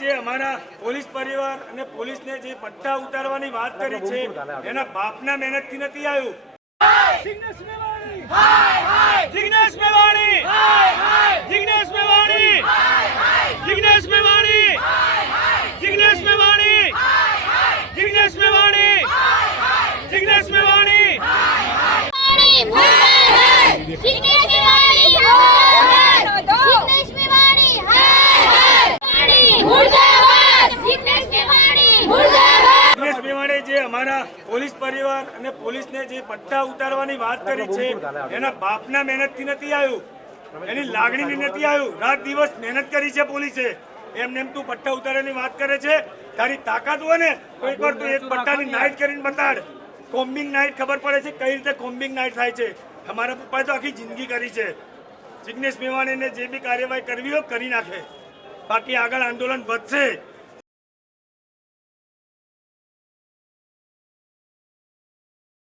જે અમારા પોલીસ પરિવાર અને પોલીસને જે પટ્ટા ઉતારવાની વાત કરી છે એના બાપના મહેનતથી નથી આવ્યું। જિગ્નેશ મેવાણી હાય હાય જિગ્નેશ મેવાણી હાય હાય જિગ્નેશ મેવાણી હાય હાય જિગ્નેશ મેવાણી હાય હાય જિગ્નેશ મેવાણી હાય હાય જિગ્નેશ મેવાણી હાય હાય જિગ્નેશ મેવાણી હાય હાય જિગ્નેશ મેવાણી હાય જિગ્નેશ મેવાણી હાય મુર્દાબાદ જિગ્નેશ મેવાણી મુર્દાબાદ। જિગ્નેશ મેવાણી જે અમારા પોલીસ પરિવાર અને પોલીસને જે પટ્ટા ઉતારવાની વાત કરી છે એના બાપના મહેનતથી નથી આવ્યું, એની લાગણીથી નથી આવ્યું। રાત દિવસ મહેનત કરી છે પોલીસે। એમને એમ તું પટ્ટા ઉતારવાની વાત કરે છે, તારી તાકાત હોય ને તો એકવાર તું એક પટ્ટાની નાઇટ કરીને બતાડ। કોમ્બિંગ નાઇટ ખબર પડે છે કઈ રીતે કોમ્બિંગ નાઇટ થાય છે। અમારા પપ્પાએ તો આખી જિંદગી કરી છે। જિગ્નેશ મેવાણીને જે બી કાર્યવાહી કરવી હોય કરી નાખે, બાકી આગળ આંદોલન વધશે।